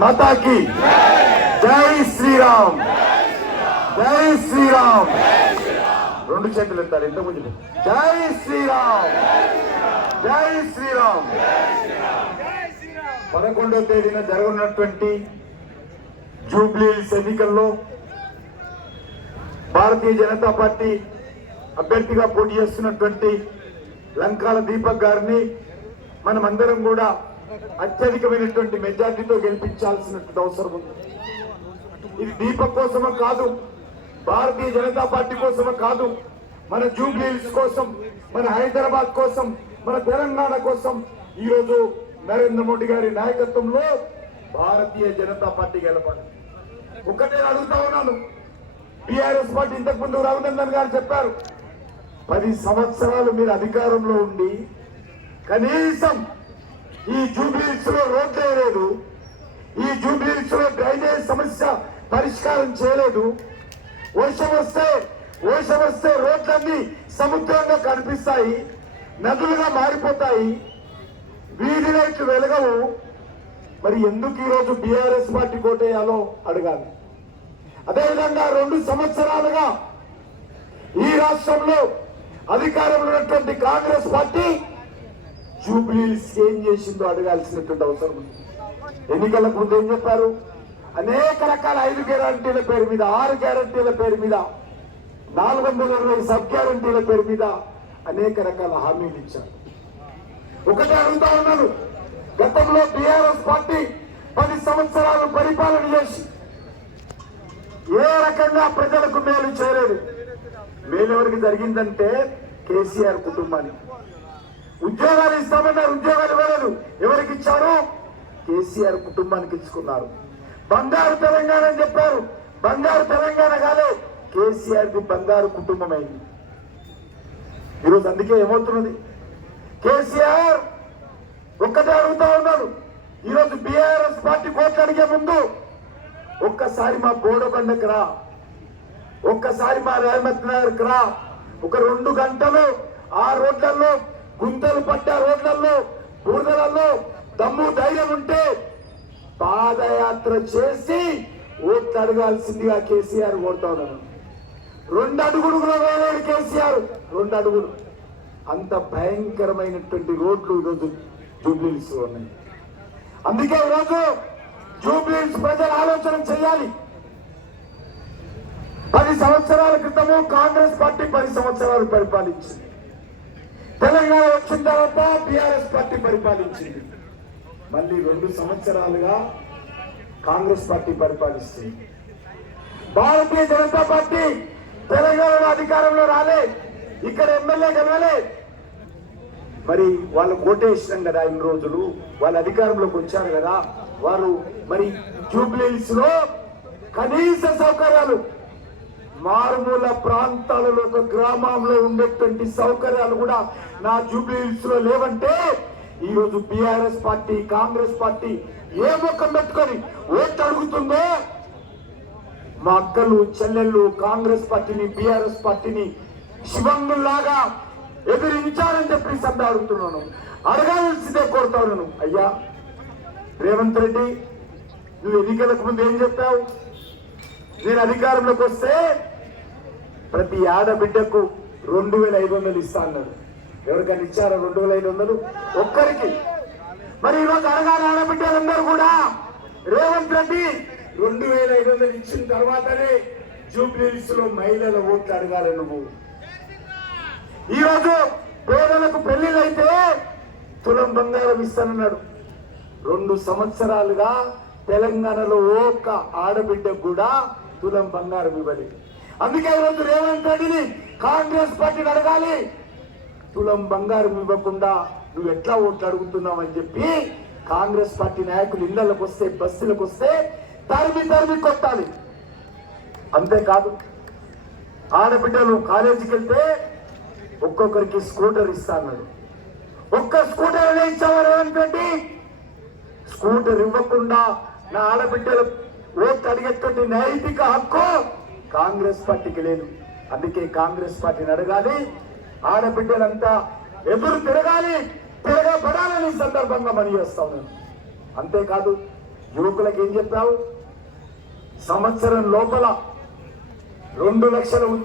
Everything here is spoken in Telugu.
మాతాకి. జై శ్రీరామ్. జై శ్రీరామ్. రెండు చేతులు ఎత్తారు ఇంత ముందు జై శ్రీరామ్. జై శ్రీరామ్. పదకొండవ తేదీన జరగనున్నటువంటి జూబ్లీహిల్స్ ఎన్నికల్లో భారతీయ జనతా పార్టీ అభ్యర్థిగా పోటీ చేస్తున్నటువంటి లంకాల దీపక్ గారిని మనమందరం కూడా అత్యధికమైనటువంటి మెజార్టీతో గెలిపించాల్సినటువంటి అవసరం ఉంది. ఇది దీపక్ కోసమో కాదు భారతీయ జనతా పార్టీ కోసమే కాదు మన జూబ్లీహిల్స్ కోసం మన హైదరాబాద్ కోసం మన తెలంగాణ కోసం ఈరోజు నరేంద్ర మోడీ గారి నాయకత్వంలో భారతీయ జనతా పార్టీ గెలపాలి ఒక్కటే అడుగుతా ఉన్నాను. బీఆర్ఎస్ పార్టీ ఇంతకు ముందు రఘునందన్ గారు చెప్పారు పది సంవత్సరాలు మీరు అధికారంలో ఉండి కనీసం ఈ జూబ్లీహిల్స్లో రోడ్లు వేయలేదు ఈ జూబ్లీహిల్స్లో డ్రైనేజ్ సమస్య పరిష్కారం చేయలేదు. వర్షం వస్తే వర్షం వస్తే రోడ్లన్నీ సముద్రంగా కనిపిస్తాయి. నదులుగా మారిపోతాయి. వీధి లైట్లు వెలగవు. మరి ఎందుకు ఈరోజు బీఆర్ఎస్ పార్టీ కోటేయాలో అడగాలి. అదేవిధంగా రెండు సంవత్సరాలుగా ఈ రాష్ట్రంలో అధికారంలో ఉన్నటువంటి కాంగ్రెస్ పార్టీ జూబ్లీస్ ఏం చేసిందో అడగాల్సినటువంటి అవసరం ఉంది. ఎన్నికలకు ముందు ఏం చెప్పారు? అనేక రకాల ఐదు గ్యారంటీల పేరు మీద ఆరు గ్యారంటీల పేరు మీద నాలుగు వందల ఇరవై సబ్ గ్యారంటీల పేరు మీద అనేక రకాల హామీలు ఇచ్చారు. ఒకటే అడుగుతా ఉన్నాను. గతంలో బీఆర్ఎస్ పార్టీ పది సంవత్సరాలు పరిపాలన చేసి ఏ రకంగా ప్రజలకు మేలు చేయలేదు. మేలు ఎవరికి జరిగిందంటే కేసీఆర్ కుటుంబానికి. ఉద్యోగాలు ఇస్తామన్నారు ఉద్యోగాలు ఇవ్వలేదు. ఎవరికి ఇచ్చారు? కేసీఆర్ కుటుంబానికి ఇచ్చుకున్నారు. బంగారు తెలంగాణ అని చెప్పారు. బంగారు తెలంగాణ కాదు కేసీఆర్ది బంగారు కుటుంబం అయింది. ఈరోజు అందుకే ఏమవుతున్నది? కేసీఆర్ ఒక్కటే అడుగుతా ఉన్నాడు. ఈరోజు బీఆర్ఎస్ పార్టీ కోట్లు అడిగే ముందు ఒక్కసారి మా బోడబండకు రా. ఒక్కసారి మా రేమత్ నగర్కి రా. ఒక రెండు గంటలు ఆ రోడ్లలో గుంతలు పడ్డ రోడ్లలో బురదలలో దమ్ము ధైర్యం ఉంటే పాదయాత్ర చేసి ఓట్లు అడగాల్సిందిగా కేసీఆర్ కోరుతాను రెండు అడుగులు వేయలేడు కేసీఆర్. రెండు అడుగులు. అంత భయంకరమైనటువంటి రోడ్లు ఈరోజు జూబ్లీస్ ఉన్నాయి. అందుకే ఈరోజు జూబ్లీస్ ప్రజలు ఆలోచన చేయాలి. పది సంవత్సరాల క్రితము కాంగ్రెస్ పార్టీ పది సంవత్సరాలు పరిపాలించింది. తెలంగాణ వచ్చిన తర్వాత బీఆర్ఎస్ పార్టీ పరిపాలించింది. మళ్ళీ రెండు సంవత్సరాలుగా కాంగ్రెస్ పార్టీ పరిపాలిస్తుంది. భారతీయ జనతా పార్టీ తెలంగాణలో అధికారంలో రాలే ఇక్కడ ఎమ్మెల్యే గెలవలే. మరి వాళ్ళు కోటేసినాం కదా ఇన్ని రోజులు వాళ్ళ అధికారంలోకి వచ్చారు కదా వారు మరి జూబ్లీస్లో కనీస సౌకర్యాలు మారుమూల ప్రాంతాలలో ఒక గ్రామంలో ఉండేటువంటి సౌకర్యాలు కూడా నా జూబ్లీస్లో లేవంటే ఈ రోజు బీఆర్ఎస్ పార్టీ కాంగ్రెస్ పార్టీ ఏ ముఖం పెట్టుకొని ఓట్లు అడుగుతుందో? మా అక్కలు చెల్లెళ్ళు కాంగ్రెస్ పార్టీని బీఆర్ఎస్ పార్టీని శివంగుల్లాగా ఎదిరించాలని చెప్పి సభ అడుగుతున్నాను. అడగాల్సిందే కోరుతాను. అయ్యా రేవంత్ రెడ్డి నువ్వు ఎన్నికలకు ముందు ఏం చెప్పావు? నేను అధికారంలోకి వస్తే ప్రతి ఆడబిడ్డకు రెండు వేల ఐదు వందలు ఇస్తా అన్నాడు. ఎవరికైనా ఇచ్చారా రెండు వేల ఐదు వందలు? ఒక్కరికి. మరి ఈరోజు అడగాలి ఆడబిడ్డలందరూ కూడా. రేవంత్ రెడ్డి రెండు వేల ఐదు వందలు ఇచ్చిన తర్వాతనే జూబ్లీస్లో మహిళల ఓట్లు అడగాలి నువ్వు. ఈరోజు పేదలకు పెళ్ళిళ్ళైతే తులం బంగారం ఇస్తానన్నాడు. రెండు సంవత్సరాలుగా తెలంగాణలో ఒక్క ఆడబిడ్డకు కూడా తులం బంగారం ఇవ్వలేదు. అందుకే ఈరోజు రేవంత్ రెడ్డిని కాంగ్రెస్ పార్టీని అడగాలి. తులం బంగారం ఇవ్వకుండా నువ్వు ఎట్లా ఓట్లు అడుగుతున్నావు అని చెప్పి కాంగ్రెస్ పార్టీ నాయకులు ఇళ్ళకు వస్తే బస్సులకు వస్తే తరిమి తరిమి కొట్టాలి. అంతేకాదు ఆడబిడ్డలు కాలేజీకి వెళ్తే ఒక్కొక్కరికి స్కూటర్ ఇస్తానన్నాడు ఒక్క స్కూటర్ అనే ఇచ్చావా స్కూటర్ ఇవ్వకుండా నా ఆడబిడ్డలు ఓట్లు అడిగేటువంటి నైతిక హక్కు కాంగ్రెస్ పార్టీకి లేదు. అందుకే కాంగ్రెస్ పార్టీని అడగాలి. ఆడబిడ్డలంతా ఎదురు తిరగాలి. తిరగబడాలని సందర్భంగా మనం చేస్తా ఉన్నాను. అంతేకాదు యువకులకు ఏం చెప్పావు? సంవత్సరం లోపల రెండు లక్షల